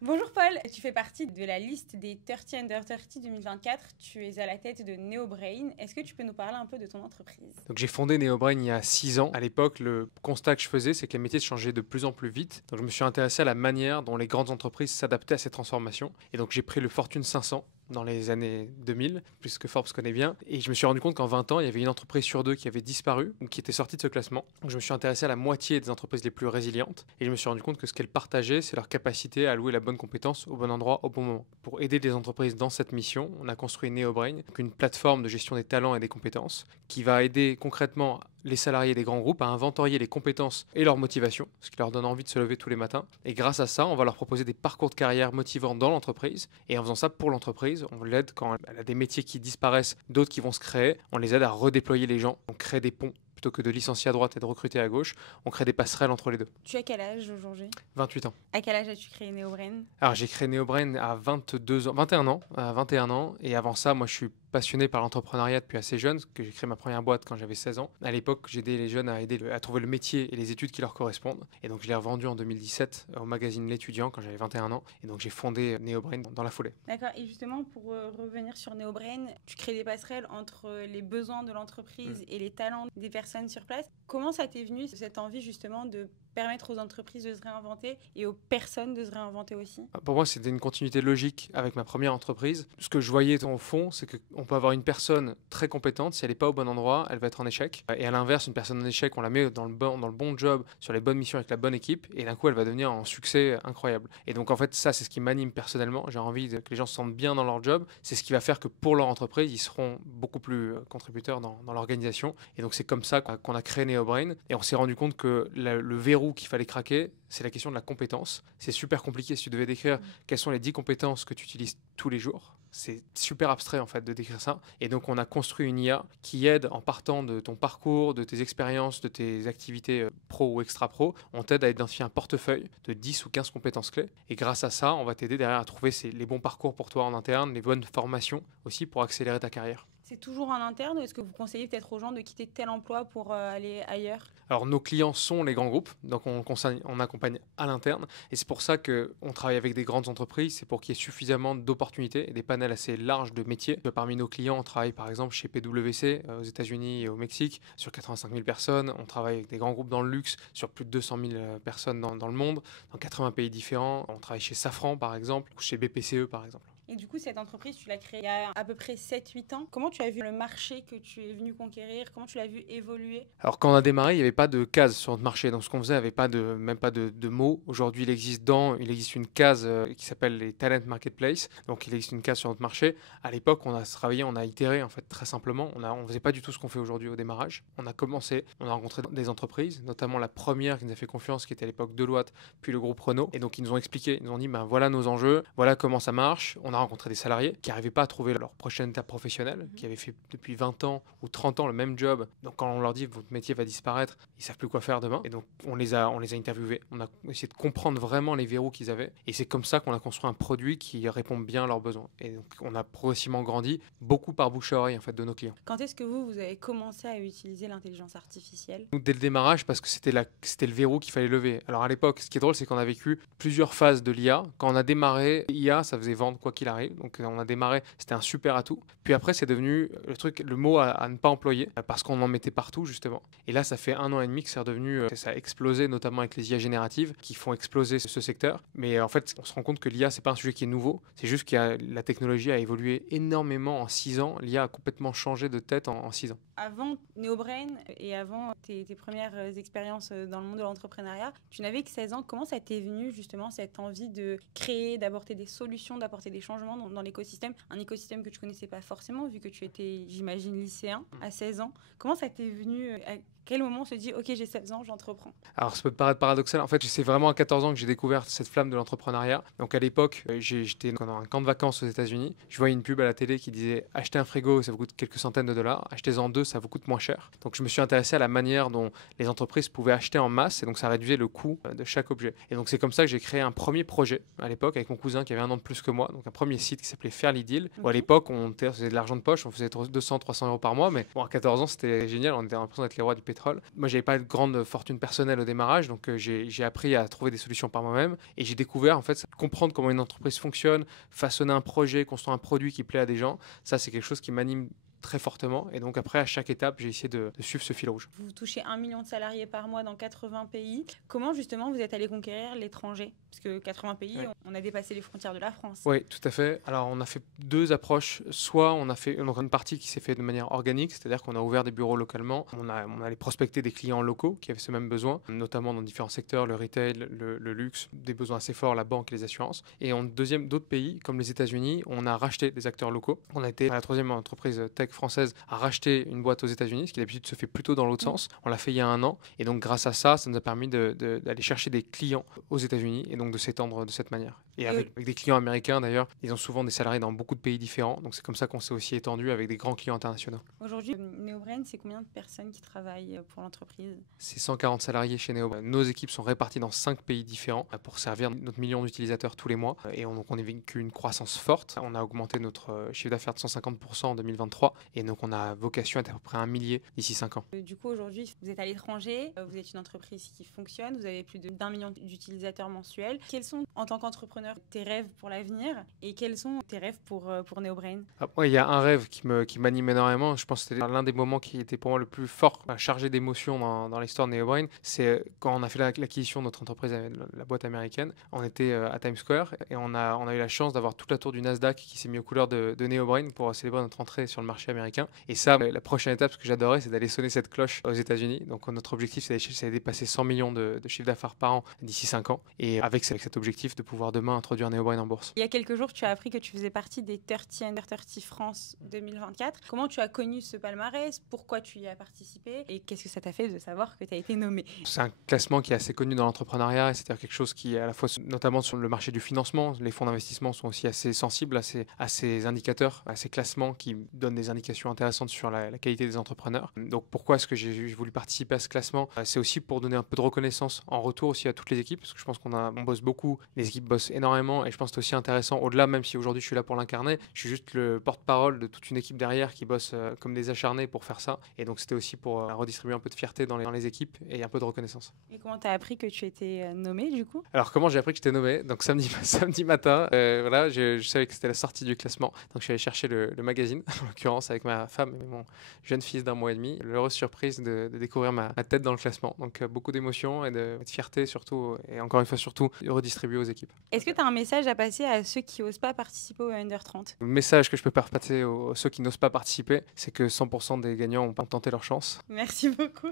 Bonjour Paul, tu fais partie de la liste des 30 Under 30 2024. Tu es à la tête de NeoBrain. Est-ce que tu peux nous parler un peu de ton entreprise? Donc j'ai fondé NeoBrain il y a 6 ans. À l'époque, le constat que je faisais, c'est que les métiers changeaient de plus en plus vite. Donc je me suis intéressé à la manière dont les grandes entreprises s'adaptaient à ces transformations. Et donc j'ai pris le Fortune 500 dans les années 2000, puisque Forbes connaît bien. Et je me suis rendu compte qu'en 20 ans, il y avait une entreprise sur deux qui avait disparu ou qui était sortie de ce classement. Donc je me suis intéressé à la moitié des entreprises les plus résilientes. Et je me suis rendu compte que ce qu'elles partageaient, c'est leur capacité à allouer la bonne compétence au bon endroit, au bon moment. Pour aider les entreprises dans cette mission, on a construit NeoBrain, donc une plateforme de gestion des talents et des compétences, qui va aider concrètement les salariés des grands groupes à inventorier les compétences et leur motivation, ce qui leur donne envie de se lever tous les matins. Et grâce à ça, on va leur proposer des parcours de carrière motivants dans l'entreprise. Et en faisant ça pour l'entreprise, on l'aide quand elle a des métiers qui disparaissent, d'autres qui vont se créer. On les aide à redéployer les gens. On crée des ponts. Plutôt que de licencier à droite et de recruter à gauche, on crée des passerelles entre les deux. Tu as quel âge aujourd'hui? 28 ans. À quel âge as-tu créé NeoBrain? Alors j'ai créé NeoBrain à 22 ans, 21 ans, à 21 ans. Et avant ça, moi je suis passionné par l'entrepreneuriat depuis assez jeune, que j'ai créé ma première boîte quand j'avais 16 ans. À l'époque, j'aidais les jeunes à trouver le métier et les études qui leur correspondent. Et donc je l'ai revendu en 2017 au magazine L'Étudiant quand j'avais 21 ans. Et donc j'ai fondé NeoBrain dans la foulée. D'accord, et justement pour revenir sur NeoBrain, tu crées des passerelles entre les besoins de l'entreprise et les talents des personnes sur place. Comment ça t'est venu, cette envie justement de permettre aux entreprises de se réinventer et aux personnes de se réinventer aussi? Pour moi, c'était une continuité logique avec ma première entreprise. Ce que je voyais au fond, c'est qu'on peut avoir une personne très compétente, si elle n'est pas au bon endroit, elle va être en échec. Et à l'inverse, une personne en échec, on la met dans le bon job, sur les bonnes missions avec la bonne équipe, et d'un coup, elle va devenir un succès incroyable. Et donc, en fait, ça, c'est ce qui m'anime personnellement. J'ai envie que les gens se sentent bien dans leur job. C'est ce qui va faire que pour leur entreprise, ils seront beaucoup plus contributeurs dans l'organisation. Et donc, c'est comme ça qu'on a créé NeoBrain. Et on s'est rendu compte que le verrou qu'il fallait craquer, c'est la question de la compétence. C'est super compliqué si tu devais décrire quelles sont les 10 compétences que tu utilises tous les jours. C'est super abstrait en fait de décrire ça. Et donc on a construit une IA qui aide en partant de ton parcours, de tes expériences, de tes activités pro ou extra pro. On t'aide à identifier un portefeuille de 10 ou 15 compétences clés. Et grâce à ça, on va t'aider derrière à trouver les bons parcours pour toi en interne, les bonnes formations aussi pour accélérer ta carrière. C'est toujours en interne ou est-ce que vous conseillez peut-être aux gens de quitter tel emploi pour aller ailleurs? Alors nos clients sont les grands groupes, donc on accompagne à l'interne. Et c'est pour ça qu'on travaille avec des grandes entreprises, c'est pour qu'il y ait suffisamment d'opportunités et des panels assez larges de métiers. Parmi nos clients, on travaille par exemple chez PwC aux États-Unis et au Mexique sur 85 000 personnes. On travaille avec des grands groupes dans le luxe sur plus de 200 000 personnes dans le monde, dans 80 pays différents. On travaille chez Safran par exemple, ou chez BPCE par exemple. Et du coup, cette entreprise, tu l'as créée il y a à peu près 7-8 ans. Comment tu as vu le marché que tu es venu conquérir? Comment tu l'as vu évoluer? Alors quand on a démarré, il n'y avait pas de case sur notre marché. Donc ce qu'on faisait n'avait même pas de mots. Aujourd'hui, il existe une case qui s'appelle les Talent Marketplace. Donc il existe une case sur notre marché. À l'époque, on a travaillé, on a itéré en fait très simplement. On faisait pas du tout ce qu'on fait aujourd'hui au démarrage. On a commencé, on a rencontré des entreprises, notamment la première qui nous a fait confiance, qui était à l'époque Deloitte, puis le groupe Renault. Et donc ils nous ont expliqué, ils nous ont dit, ben voilà nos enjeux, voilà comment ça marche. On a rencontré des salariés qui n'arrivaient pas à trouver leur prochaine étape professionnelle, qui avaient fait depuis 20 ans ou 30 ans le même job. Donc quand on leur dit votre métier va disparaître, ils savent plus quoi faire demain. Et donc on les a interviewés, on a essayé de comprendre vraiment les verrous qu'ils avaient. Et c'est comme ça qu'on a construit un produit qui répond bien à leurs besoins. Et donc on a progressivement grandi, beaucoup par bouche à oreille en fait de nos clients. Quand est-ce que vous avez commencé à utiliser l'intelligence artificielle? Nous, dès le démarrage, parce que c'était le verrou qu'il fallait lever. Alors à l'époque, ce qui est drôle, c'est qu'on a vécu plusieurs phases de l'IA. Quand on a démarré, l'IA, ça faisait vendre quoi qu'il arrive. Donc on a démarré, c'était un super atout. Puis après, c'est devenu le mot à ne pas employer, parce qu'on en mettait partout justement. Et là, ça fait 1 an et demi que c'est redevenu, ça a explosé, notamment avec les IA génératives qui font exploser ce secteur. Mais en fait, on se rend compte que l'IA, c'est pas un sujet qui est nouveau. C'est juste que la technologie a évolué énormément en 6 ans. L'IA a complètement changé de tête en 6 ans. Avant NeoBrain et avant tes premières expériences dans le monde de l'entrepreneuriat, tu n'avais que 16 ans. Comment ça t'est venu justement cette envie de créer, d'apporter des solutions, d'apporter des changements dans l'écosystème? Un écosystème que tu connaissais pas forcément vu que tu étais, j'imagine, lycéen à 16 ans. Comment ça t'est venu? À quel moment on se dit « Ok, j'ai 16 ans, j'entreprends ». Alors ça peut te paraître paradoxal, en fait c'est vraiment à 14 ans que j'ai découvert cette flamme de l'entrepreneuriat. Donc à l'époque, j'étais dans un camp de vacances aux États-Unis, je voyais une pub à la télé qui disait « Achetez un frigo, ça vous coûte quelques centaines de dollars, achetez-en deux, ça vous coûte moins cher ». Donc je me suis intéressé à la manière dont les entreprises pouvaient acheter en masse et donc ça réduisait le coût de chaque objet. Et donc c'est comme ça que j'ai créé un premier projet à l'époque avec mon cousin qui avait 1 an de plus que moi, donc un premier site qui s'appelait Fairly Deal, où à l'époque on faisait de l'argent de poche, on faisait 200-300 euros par mois, mais bon à 14 ans c'était génial, on était l'impression d'être les rois du pétrole. pétrole. Moi, j'avais pas de grande fortune personnelle au démarrage, donc j'ai appris à trouver des solutions par moi-même et j'ai découvert en fait comprendre comment une entreprise fonctionne, façonner un projet, construire un produit qui plaît à des gens. Ça, c'est quelque chose qui m'anime très fortement. Et donc après, à chaque étape, j'ai essayé de suivre ce fil rouge. Vous touchez 1 million de salariés par mois dans 80 pays. Comment justement vous êtes allé conquérir l'étranger? Parce que 80 pays, Ouais. on a dépassé les frontières de la France. Oui, tout à fait. Alors, on a fait deux approches. Soit on a fait une partie qui s'est faite de manière organique, c'est-à-dire qu'on a ouvert des bureaux localement. On allait prospecter des clients locaux qui avaient ce même besoin, notamment dans différents secteurs, le retail, le luxe, des besoins assez forts, la banque et les assurances. Et en deuxième, d'autres pays, comme les États-Unis, on a racheté des acteurs locaux. On a été la troisième entreprise tech française à racheter une boîte aux États-Unis, ce qui d'habitude se fait plutôt dans l'autre sens. On l'a fait il y a 1 an. Et donc, grâce à ça, ça nous a permis d'aller chercher des clients aux États-Unis et donc de s'étendre de cette manière. Et avec des clients américains d'ailleurs, ils ont souvent des salariés dans beaucoup de pays différents. Donc c'est comme ça qu'on s'est aussi étendu avec des grands clients internationaux. Aujourd'hui, NeoBrain, c'est combien de personnes qui travaillent pour l'entreprise? C'est 140 salariés chez NeoBrain. Nos équipes sont réparties dans 5 pays différents pour servir notre million d'utilisateurs tous les mois. Et donc on a vécu une croissance forte. On a augmenté notre chiffre d'affaires de 150% en 2023. Et donc on a vocation à être à peu près 1 millier d'ici 5 ans. Du coup, aujourd'hui, vous êtes à l'étranger, vous êtes une entreprise qui fonctionne, vous avez plus d'1 million d'utilisateurs mensuels. Quels sont, en tant qu'entrepreneur, tes rêves pour l'avenir et quels sont tes rêves pour NeoBrain? Il y a un rêve qui m'anime énormément. Je pense que c'était l'un des moments qui était pour moi le plus fort, chargé d'émotions dans l'histoire de NeoBrain. C'est quand on a fait l'acquisition de notre entreprise, la boîte américaine. On était à Times Square et on a eu la chance d'avoir toute la tour du Nasdaq qui s'est mis aux couleurs de NeoBrain pour célébrer notre entrée sur le marché américain. Et ça, la prochaine étape, ce que j'adorais, c'est d'aller sonner cette cloche aux États-Unis. Donc notre objectif, c'est de dépasser 100 millions de chiffre d'affaires par an d'ici 5 ans. Et avec cet objectif de pouvoir demain introduire NeoBrain en bourse. Il y a quelques jours, tu as appris que tu faisais partie des 30 Under 30 France 2024. Comment tu as connu ce palmarès? Pourquoi tu y as participé? Et qu'est-ce que ça t'a fait de savoir que tu as été nommé? C'est un classement qui est assez connu dans l'entrepreneuriat, c'est-à-dire quelque chose qui est à la fois, notamment sur le marché du financement, les fonds d'investissement sont aussi assez sensibles à ces indicateurs, à ces classements qui donnent des indications intéressantes sur la qualité des entrepreneurs. Donc pourquoi est-ce que j'ai voulu participer à ce classement? C'est aussi pour donner un peu de reconnaissance en retour aussi à toutes les équipes, parce que je pense on bosse beaucoup, les équipes bossent énormément, et je pense que c'est aussi intéressant, au-delà, même si aujourd'hui je suis là pour l'incarner, je suis juste le porte-parole de toute une équipe derrière qui bosse comme des acharnés pour faire ça. Et donc c'était aussi pour redistribuer un peu de fierté dans les équipes et un peu de reconnaissance. Et comment tu as appris que tu étais nommé du coup? Alors comment j'ai appris que j'étais nommé? Donc samedi matin, voilà, je savais que c'était la sortie du classement. Donc je suis allé chercher le magazine, en l'occurrence avec ma femme et mon jeune fils d'1 mois et demi. L'heureuse surprise de découvrir ma tête dans le classement. Donc beaucoup d'émotions et de fierté surtout, et encore une fois surtout, de redistribuer aux équipes. Est-ce que tu as un message à passer à ceux qui n'osent pas participer au Under 30? Le message que je peux faire passer aux ceux qui n'osent pas participer, c'est que 100% des gagnants ont pas tenté leur chance. Merci beaucoup.